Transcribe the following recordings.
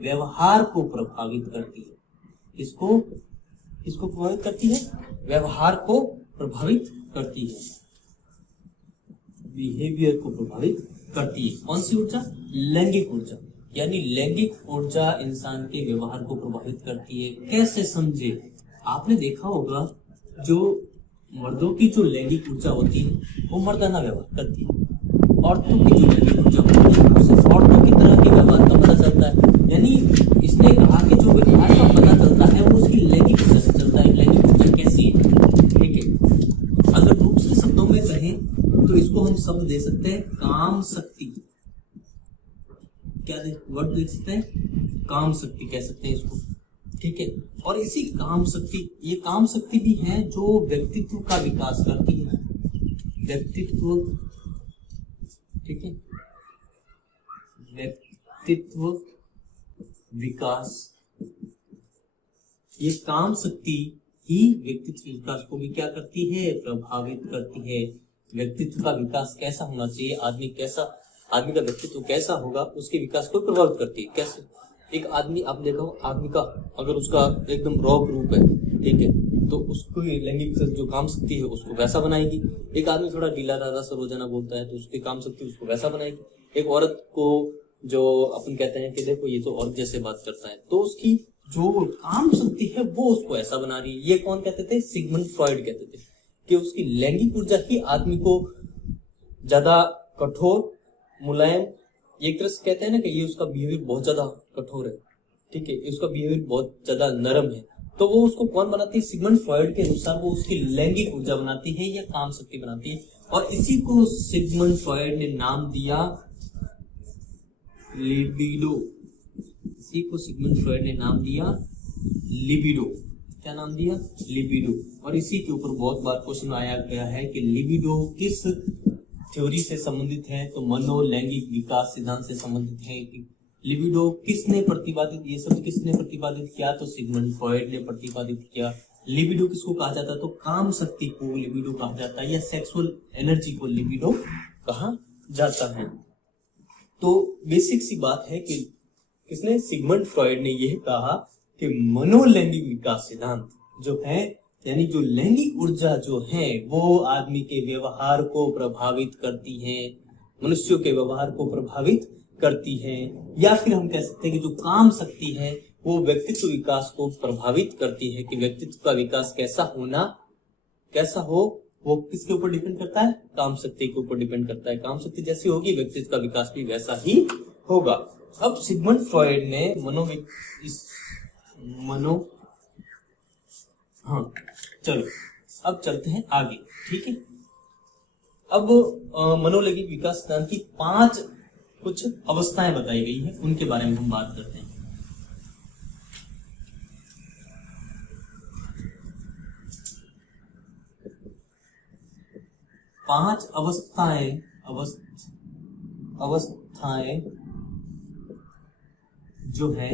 व्यवहार को प्रभावित करती है। इसको प्रभावित करती है, व्यवहार को प्रभावित करती है, बिहेवियर को प्रभावित करती है। कौन सी ऊर्जा? लैंगिक ऊर्जा। यानी लैंगिक ऊर्जा इंसान के व्यवहार को प्रभावित करती है। कैसे समझे? आपने देखा होगा जो मर्दों की जो लैंगिक ऊर्जा होती है वो मर्दाना व्यवहार करती है, औरतों की जो लैंगिक ऊर्जा होती है वो सिर्फ औरतों की तरह के व्यवहार का पता चलता है। यानी इसने कहा कि जो व्यवहार का पता चलता है वो उसकी लैंगिक ऊर्जा से चलता है। लैंगिक ऊर्जा कैसी है? ठीक है, अगर दूसरे शब्दों में कहें तो इसको हम शब्द दे सकते हैं काम शक्ति। क्या वर्ड लिख सकते हैं? काम शक्ति कह सकते हैं इसको। ठीक है, और इसी काम शक्ति, ये काम शक्ति भी है जो व्यक्तित्व का विकास करती है। व्यक्तित्व, ठीक है, व्यक्तित्व विकास, ये काम शक्ति ही व्यक्तित्व विकास को भी क्या करती है? प्रभावित करती है। व्यक्तित्व का विकास कैसा होना चाहिए, आदमी का व्यक्तित्व कैसा होगा, उसके विकास को प्रभावित करती है। कैसे? एक आदमी, आप देखो आदमी का अगर उसका एकदम रॉक रूप है, ठीक है, तो उसको लैंगिक जो काम शक्ति है उसको वैसा बनाएगी। एक आदमी थोड़ा ढीला ढाला सा रोजाना बोलता है तो उसकी काम शक्ति उसको वैसा बनाएगी। एक औरत को जो अपन कहते हैं कि देखो ये तो औरत जैसे बात करता है, तो उसकी जो काम शक्ति है वो उसको ऐसा बना रही है। ये कौन कहते थे? सिगमंड फ्रॉइड कहते थे कि उसकी लैंगिक ऊर्जा ही आदमी को ज्यादा कठोर, मुलायम, एक तरह से कहते हैं ना कि ये उसका बिहेवियर बहुत ज्यादा कठोर है, ठीक है, उसका बिहेवियर बहुत ज्यादा नरम है, तो वो उसको कौन बनाती है? सिगमंड फ्रॉइड के अनुसार वो उसकी लैंगिक ऊर्जा बनाती है या काम शक्ति बनाती है। और इसी को सिगमंड फ्रॉइड ने नाम दिया लिबिडो। इसी को सिगमंड फ्रॉइड ने नाम दिया लिबिडो। क्या नाम दिया? लिबिडो। और इसी के ऊपर बहुत बार क्वेश्चन आया गया है कि लिबिडो किस थ्योरी से संबंधित है? तो मनोलैंगिक विकास सिद्धांत से संबंधित है। कि लिबिडो किसने प्रतिपादित, ये सब किसने प्रतिपादित किया? तो सिगमंड फ्रॉइड ने प्रतिपादित किया। लिबिडो किसको कहा जाता है? तो काम शक्ति को लिबिडो कहा जाता है या सेक्सुअल एनर्जी को लिबिडो कहा जाता है। तो बेसिक सी बात है कि किसने? सिगमंड फ्रॉइड ने यह कहा कि मनोलैंगिक विकास सिद्धांत जो है, यानी जो लैंगिक ऊर्जा जो है वो आदमी के व्यवहार को प्रभावित करती है, मनुष्यों के व्यवहार को प्रभावित करती है। या फिर हम कह सकते हैं कि जो काम शक्ति है वो व्यक्तित्व विकास को प्रभावित करती है कि व्यक्तित्व का विकास कैसा हो, वो किसके ऊपर डिपेंड करता है? काम शक्ति के ऊपर डिपेंड करता है। काम शक्ति जैसी होगी व्यक्तित्व का विकास भी वैसा ही होगा। अब सिगमंड फ्रॉइड ने चलो अब चलते हैं आगे। ठीक है, अब मनोलैंगिक विकास सिद्धांत की 5 कुछ अवस्थाएं बताई गई हैं, उनके बारे में हम बात करते हैं। पांच अवस्थाएं जो है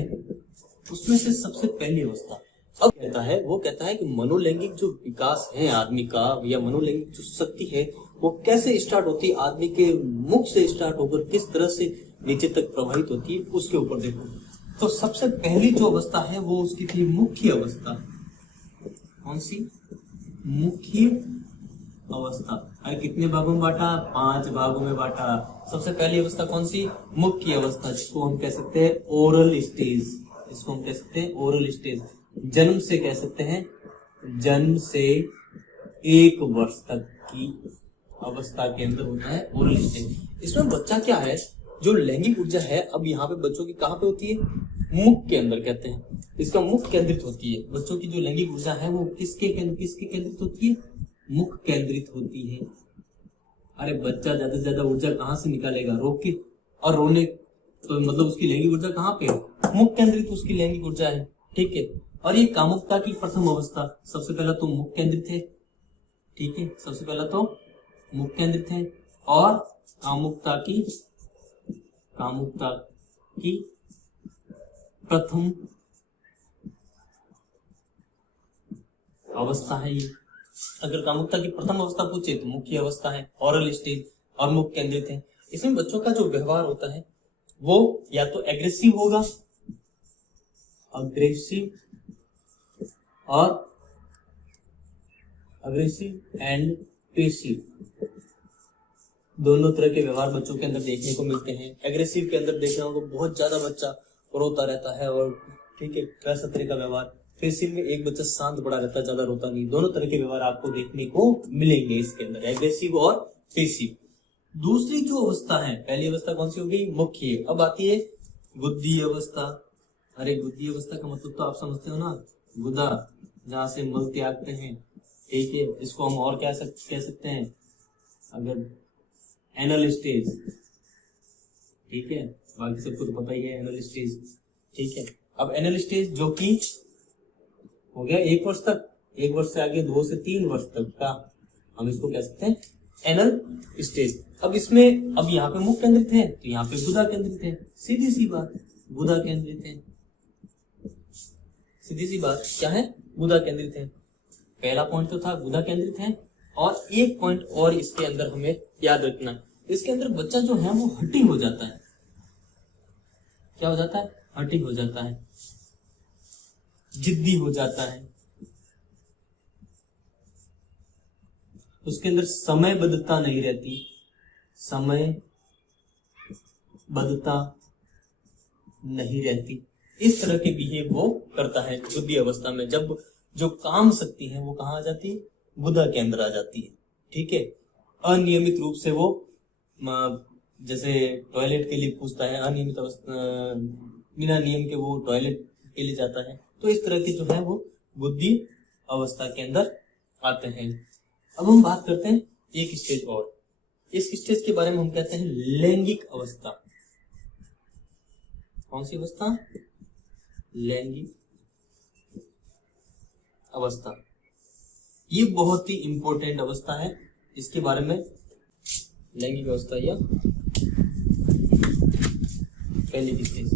उसमें से सबसे पहली अवस्था अब कहता है कि मनोलैंगिक जो विकास है आदमी का या मनोलैंगिक जो शक्ति है वो कैसे स्टार्ट होती है, आदमी के मुख से स्टार्ट होकर किस तरह से नीचे तक प्रभावित होती है, उसके ऊपर देखो। तो सबसे पहली जो अवस्था है वो उसकी थी मुख्य अवस्था। कौन सी? मुख्य अवस्था। अरे कितने भागों में बांटा? 5 भागों में बांटा। सबसे पहली अवस्था कौन सी? मुख्य अवस्था, जिसको हम कह सकते हैं ओरल स्टेज। इसको हम कह सकते हैं ओरल स्टेज। जन्म से कह सकते हैं, जन्म से 1 वर्ष तक की अवस्था के अंदर होता है ओरल स्टेज। इसमें बच्चा क्या है, जो लैंगिक ऊर्जा है, अब यहाँ पे बच्चों की कहाँ पे होती है? मुख के अंदर कहते हैं, इसका मुख केंद्रित होती है। बच्चों की जो लैंगिक ऊर्जा है वो किसके केंद्रित होती है? मुख केंद्रित होती है। अरे बच्चा ज्यादा से ज्यादा ऊर्जा कहाँ से निकालेगा? रो के और रोने, तो मतलब उसकी लैंगिक ऊर्जा कहाँ पे? मुख केंद्रित उसकी लैंगिक ऊर्जा है। ठीक है, और ये कामुकता की प्रथम अवस्था, सबसे पहला तो मुख केंद्रित है। ठीक है, सबसे पहला तो मुख केंद्रित है और कामुकता की प्रथम अवस्था है ये। अगर कामुकता की प्रथम अवस्था पूछे तो मुख्य अवस्था है, ओरल स्टेज, और मुख केंद्रित है। इसमें बच्चों का जो व्यवहार होता है वो या तो एग्रेसिव होगा अग्रेसिव एंड पेसिव, दोनों तरह के व्यवहार बच्चों के अंदर देखने को मिलते हैं। एग्रेसिव के अंदर देखने को बहुत ज्यादा बच्चा रोता रहता है और ठीक है वैसा तरह का व्यवहार। पेसिव में एक बच्चा शांत बड़ा रहता है, ज्यादा रोता नहीं। दोनों तरह के व्यवहार आपको देखने को मिलेंगे इसके अंदर, एग्रेसिव और पेसिव। दूसरी जो अवस्था है, पहली अवस्था कौन सी हो गई, मुख्य। अब आती है गुद्दी अवस्था। अरे गुद्दी अवस्था का मतलब तो आप समझते हो ना, गुदा जहां से मल त्यागते हैं, ठीक है। इसको हम और कह सकते हैं अगर एनल स्टेज, ठीक है। बाकी सबको तो पता ही है एनल स्टेज, ठीक है। अब एनल स्टेज जो कि हो गया 1 वर्ष तक, 1 वर्ष से आगे 2 से 3 वर्ष तक का, हम इसको कह सकते हैं एनल स्टेज। अब इसमें अब यहाँ पे मुख केंद्रित है तो यहाँ पे गुदा केंद्रित है, सीधी सी बात, गुदा केंद्रित है, सीधी सी बात क्या है, गुदा केंद्रित है। पहला पॉइंट तो था गुदा केंद्रित है। और एक पॉइंट और इसके अंदर हमें याद रखना, इसके अंदर बच्चा जो है वो हठी हो जाता है। क्या हो जाता है, हठी हो जाता है, जिद्दी हो जाता है। उसके अंदर समयबद्धता नहीं रहती, समयबद्धता नहीं रहती। इस तरह के बिहेव वो करता है गुद्दी अवस्था में। जब जो काम शक्ति है वो कहाँ आ जाती है, गुदा के अंदर आ जाती है, ठीक है। अनियमित रूप से वो जैसे टॉयलेट के लिए पूछता है, अनियमित अवस्था, बिना नियम के वो टॉयलेट के लिए जाता है। तो इस तरह के जो है वो बुद्धि अवस्था के अंदर आते हैं। अब हम बात करते हैं एक स्टेज और, इस स्टेज के बारे में हम कहते हैं लैंगिक अवस्था। कौन सी अवस्था, लैंगिक अवस्था। ये बहुत ही इंपॉर्टेंट अवस्था है, इसके बारे में लैंगिक अवस्था या पहली स्टेज,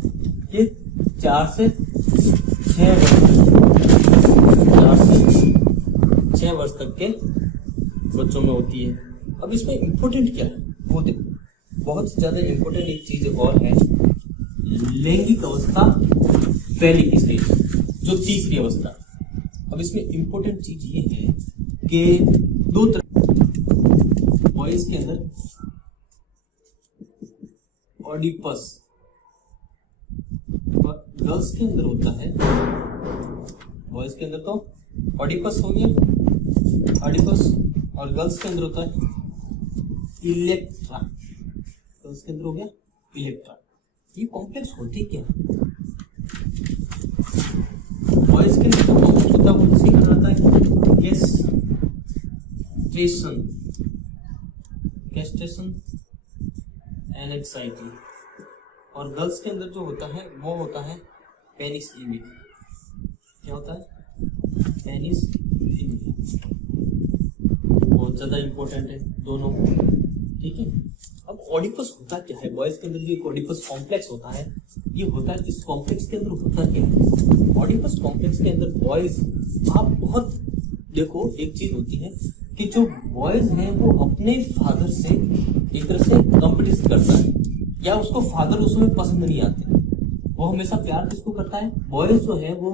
ये 4 से 6 वर्ष तक, 4 से 6 वर्ष तक के बच्चों में होती है। अब इसमें इंपॉर्टेंट क्या है वो देखो, बहुत ज्यादा इंपॉर्टेंट एक चीज और है, लैंगिक अवस्था फैलिक स्टेज, जो तीसरी अवस्था। अब इसमें इंपॉर्टेंट चीज ये है कि 2 तरह, बॉयज के अंदर ऑडिपस और गर्ल्स के अंदर होता है, बॉयज के अंदर तो ऑडिपस हो गया, ऑडिपस, और गर्ल्स के अंदर होता है इलेक्ट्रा, गर्ल्स के अंदर हो गया इलेक्ट्रा। ये कॉम्प्लेक्स होते क्या, बॉयज के अंदर जो कॉम्प्लेक्स होता है वो किसके अंदर आता है, कैस्ट्रेशन एनेक्साइटी। और गर्ल्स के अंदर जो होता है वो होता है पेनिस इमी। क्या होता है, पेनिस इमी। बहुत ज्यादा इंपॉर्टेंट है दोनों, ठीक है। अब ऑडिपस होता क्या है, बॉयज के अंदर जो एक ऑडिपस कॉम्प्लेक्स होता है, ये होता है, इस कॉम्प्लेक्स के अंदर होता क्या है, ऑडिपस कॉम्प्लेक्स के अंदर बॉयज, आप बहुत देखो एक चीज होती है कि जो बॉयज हैं वो अपने फादर से एक तरह से कंपटीशन करता है, या उसको फादर उसमें पसंद नहीं आते, वो हमेशा प्यार किसको करता है, बॉयज जो है वो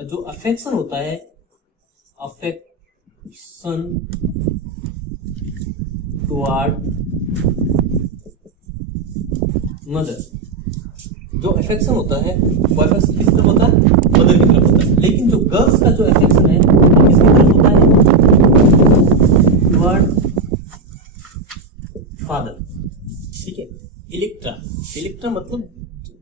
जो अफेक्शन होता है, अफेक्शन टुवर्ड मदर, जो अफेक्शन होता है वो अफेक्शन किस तरफ होता है, मदर की तरफ होता है। लेकिन जो गर्ल्स का जो अफेक्शन है वो किसकी तरफ होता है, टुवर्ड फादर, ठीक है। इलेक्ट्रा मतलब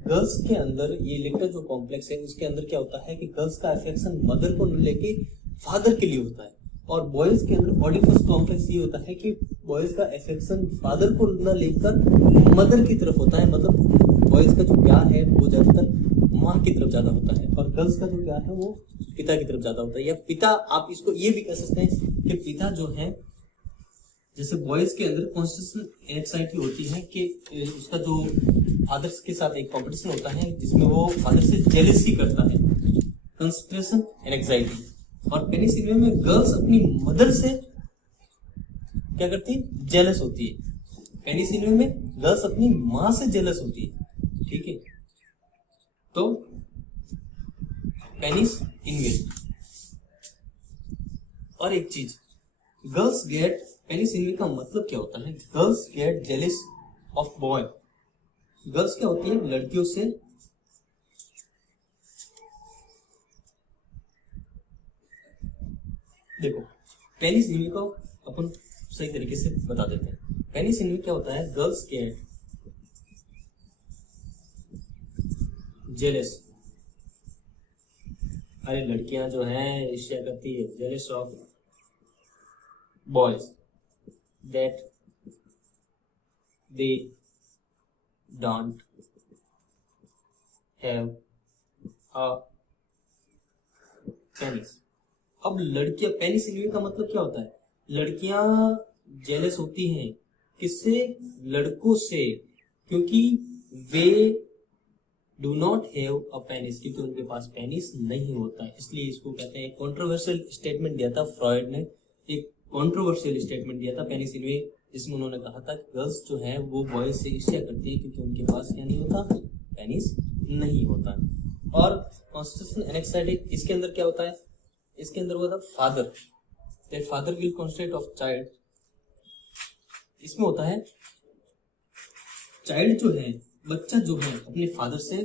गर्ल्स के अंदर ये इलेक्ट्रा जो कॉम्प्लेक्स है उसके अंदर क्या होता है कि गर्ल्स का अफेक्शन मदर को लेके फादर के लिए होता है, और बॉयज के अंदर ऑडिपस कॉम्प्लेक्स ये होता है कि बॉयज का अफेक्शन फादर को न लेकर मदर की तरफ होता है। मतलब बॉयज का जो प्यार है वो ज्यादातर माँ की तरफ ज्यादा होता है, और गर्ल्स का जो प्यार है वो पिता की तरफ ज्यादा होता है। या पिता, आप इसको ये भी कह सकते हैं कि पिता जो है, जैसे बॉयज के अंदर कॉन्स्टेंट एंग्जाइटी होती है कि उसका जो फादर के साथ एक कॉम्पिटिशन होता है जिसमें वो फादर से जेलसी करता है, कंसंट्रेशन एंग्जाइटी। और पेनिसिलियम में गर्ल्स अपनी मदर से क्या करती है, जेलस होती है। पेनिसिलियम में गर्ल्स अपनी माँ से जेलस होती है, ठीक है। तो पेनिस इनवे। और एक चीज, गर्ल्स गेट पेनिस इनवे का मतलब क्या होता है? Girls gate जेलिस of boy. Girls क्या होती है? लड़कियों से देखो, पेनिस इनवे को अपन सही तरीके से बता देते हैं। पेनिस इनवे क्या होता है? गर्ल्स गेट जेलस, अरे लड़कियां जो हैं ईर्ष्या करती है, jealous of boys that they don't have a penis. अब लड़कियां, पेनिस इनवे का मतलब क्या होता है? लड़कियां जेलस होती हैं किससे? लड़कों से, क्योंकि वे do not have a penis, क्योंकि उनके पास पेनिस नहीं होता है। इसलिए इसको कहते हैं, कंट्रोवर्शियल स्टेटमेंट दिया था फ्रॉइड ने, एक कंट्रोवर्शियल स्टेटमेंट दिया था पेनिस इनवे, जिसमें उन्होंने कहा था कि गर्ल्स जो है वो बॉयज से ईर्ष्या करती है क्योंकि उनके पास क्या नहीं होता? पेनिस नहीं होता। और कॉन्स्टिट्यूशन एनेक्साइटिक, इसके अंदर क्या होता है? इसके अंदर होता है father, that father will construct of child. इसमें होता है चाइल्ड जो है, बच्चा जो है अपने फादर से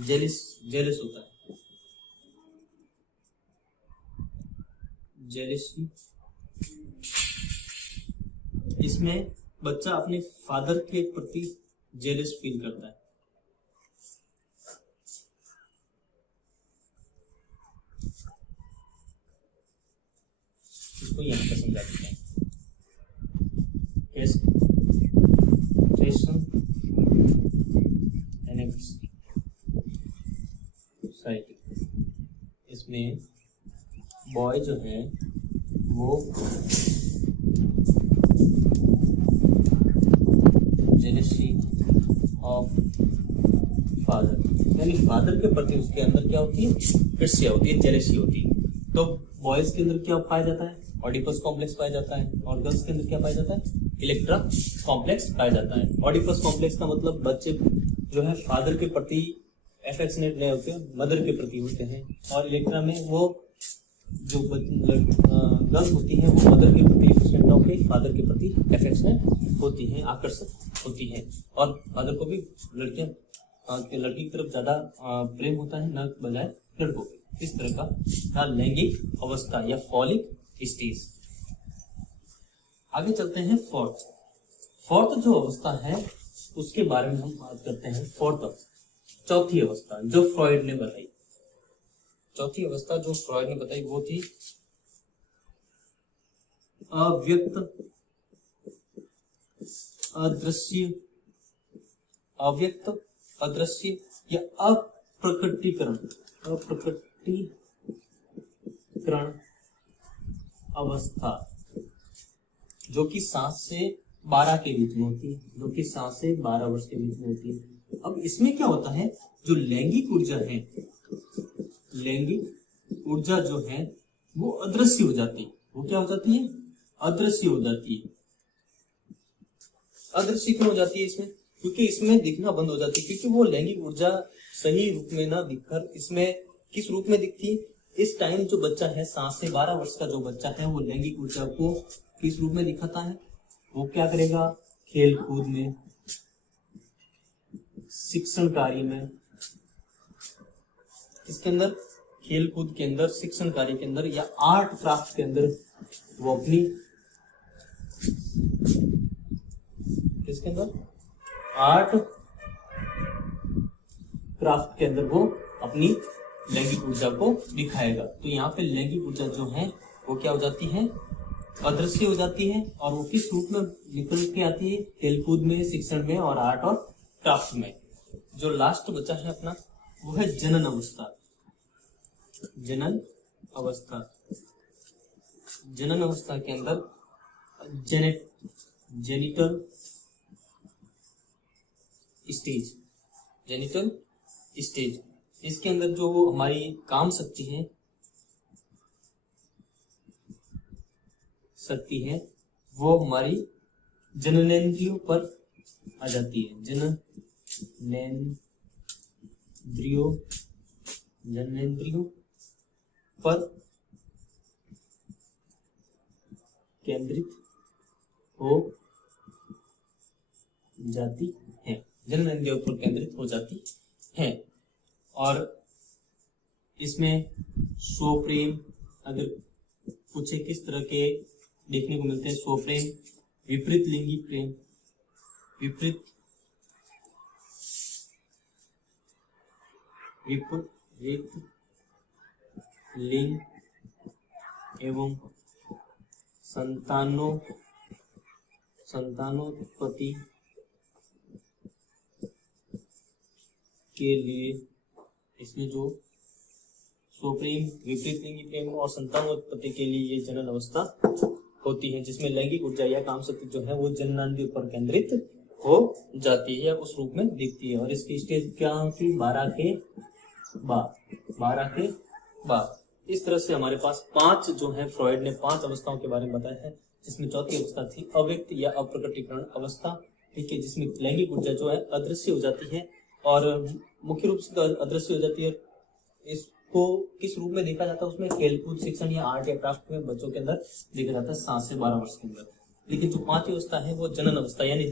जेलस होता है, जेलसी। इसमें बच्चा अपने फादर के प्रति जेलस फील करता है। इसको यहाँ पर समझा देते हैं। इसमें बॉय जो है वो जेलसी ऑफ फादर, यानी फादर के प्रति उसके अंदर क्या होती है? ईर्ष्या होती है, जेलसी होती है। तो बॉयज के अंदर क्या पाया जाता है? ऑडिपस कॉम्प्लेक्स पाया जाता है। और गर्ल्स के अंदर क्या पाया जाता है? इलेक्ट्रा कॉम्प्लेक्स पाया जाता है। ऑडिपस कॉम्प्लेक्स का मतलब बच्चे जो है फादर के प्रति एफेक्शनेट नहीं होते, मदर के प्रति होते हैं। और इलेक्ट्रा में वो जो गर्ल्स होती हैं वो मदर के प्रति एफेक्शनेट ना होकर फादर के प्रति एफेक्शनेट होती हैं, आकर्षक होती हैं। और फादर को भी लड़की की तरफ ज्यादा प्रेम होता है, न बजाय लड़कों के। इस तरह का लैंगिक अवस्था या फॉलिक स्टेज। आगे चलते हैं फोर्थ जो अवस्था है उसके बारे में हम बात करते हैं। चौथी अवस्था जो फ्रॉइड ने बताई, चौथी अवस्था जो फ्रॉइड ने बताई वो थी अव्यक्त अदृश्य या अप्रकटीकरण अवस्था, जो कि 7 से 12 के बीच में होती है, जो कि 7 से 12 वर्ष के बीच में होती है। अब इसमें क्या होता है? जो लैंगिक ऊर्जा है, लैंगिक ऊर्जा जो है वो अदृश्य हो जाती है। वो क्या हो जाती है? अदृश्य हो जाती है। अदृश्य क्यों हो जाती है इसमें? क्योंकि इसमें दिखना बंद हो जाती है, क्योंकि वो लैंगिक ऊर्जा सही रूप में ना दिखकर इसमें किस रूप में दिखती है? इस टाइम जो बच्चा है 7 से 12 वर्ष का जो बच्चा है वो लैंगिक ऊर्जा को किस रूप में दिखाता है? वो क्या करेगा? खेल कूद में, शिक्षण कार्य में, इसके अंदर खेल कूद के अंदर, शिक्षण कार्य के अंदर या आर्ट क्राफ्ट के अंदर वो अपनी, इसके अंदर आर्ट क्राफ्ट के अंदर वो अपनी लैंगिक ऊर्जा को दिखाएगा। तो यहाँ पे लैंगिक ऊर्जा जो है वो क्या हो जाती है? अदृश्य हो जाती है। और वो किस रूप में निकल के आती है? खेलकूद में, शिक्षण में और आर्ट और क्राफ्ट में। जो लास्ट बचा है अपना वो है जनन अवस्था। जनन अवस्था, जनन अवस्था के अंदर जेनिटल स्टेज, जेनिटल स्टेज, इसके अंदर जो हमारी काम शक्ति है वो हमारी जननेंद्रियों पर आ जाती है। जननेंद्रियों पर केंद्रित हो जाती है, जनन इंद्रियों पर केंद्रित हो जाती है। और इसमें स्वप्रेम अगर पूछे किस तरह के देखने को मिलते हैं, स्वप्रेम, विपरीत लिंगी प्रेम, विपरीत लिंग एवं संतानोत्पत्ति के लिए, इसमें जो स्वप्रेम, विपरीत लिंगी प्रेम और संतानोत्पत्ति के लिए ये जनन अवस्था होती है, जिसमें लैंगिक ऊर्जा या काम शक्ति जो है वो जननांग पर केंद्रित हो जाती है या उस रूप में दिखती है। और इसकी स्टेज क्या होती है, 12 के बाद। इस तरह से हमारे पास 5 जो है, फ्रॉइड ने 5 अवस्थाओं के बारे में बताया है, जिसमें चौथी अवस्था थी अव्यक्त या अप्रकटीकरण अवस्था, ठीक है, जिसमें लैंगिक ऊर्जा जो है अदृश्य हो जाती है और मुख्य रूप से अदृश्य हो जाती है। इसको किस रूप में देखा जाता है, उसमें खेलकूद, शिक्षण या आर्ट या क्राफ्ट में बच्चों के अंदर देखा जाता है 7 से 12 वर्ष के अंदर। लेकिन जो 5वीं अवस्था है वो जनन अवस्था यानी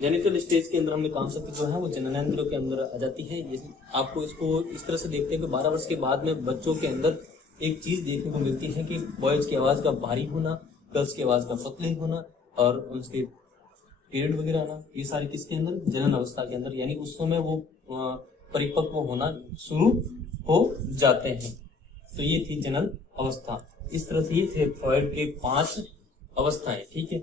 जेनिटल स्टेज के अंदर हमें काम शक्ति जो है वो जननेंद्रियों के अंदर आ जाती है। आपको इसको इस तरह से देखते हैं कि 12 वर्ष के बाद में बच्चों के अंदर एक चीज देखने को मिलती है कि बॉयज की आवाज का भारी होना, गर्ल्स की आवाज का पतले होना और उनके पीरियड वगैरह आना, ये सारे किसके अंदर, जनन अवस्था के अंदर, यानी उस समय वो परिपक्व होना शुरू हो जाते हैं। तो ये थी जनन अवस्था। इस तरह से ये थे फ्रॉइड के 5 अवस्थाएं, ठीक है।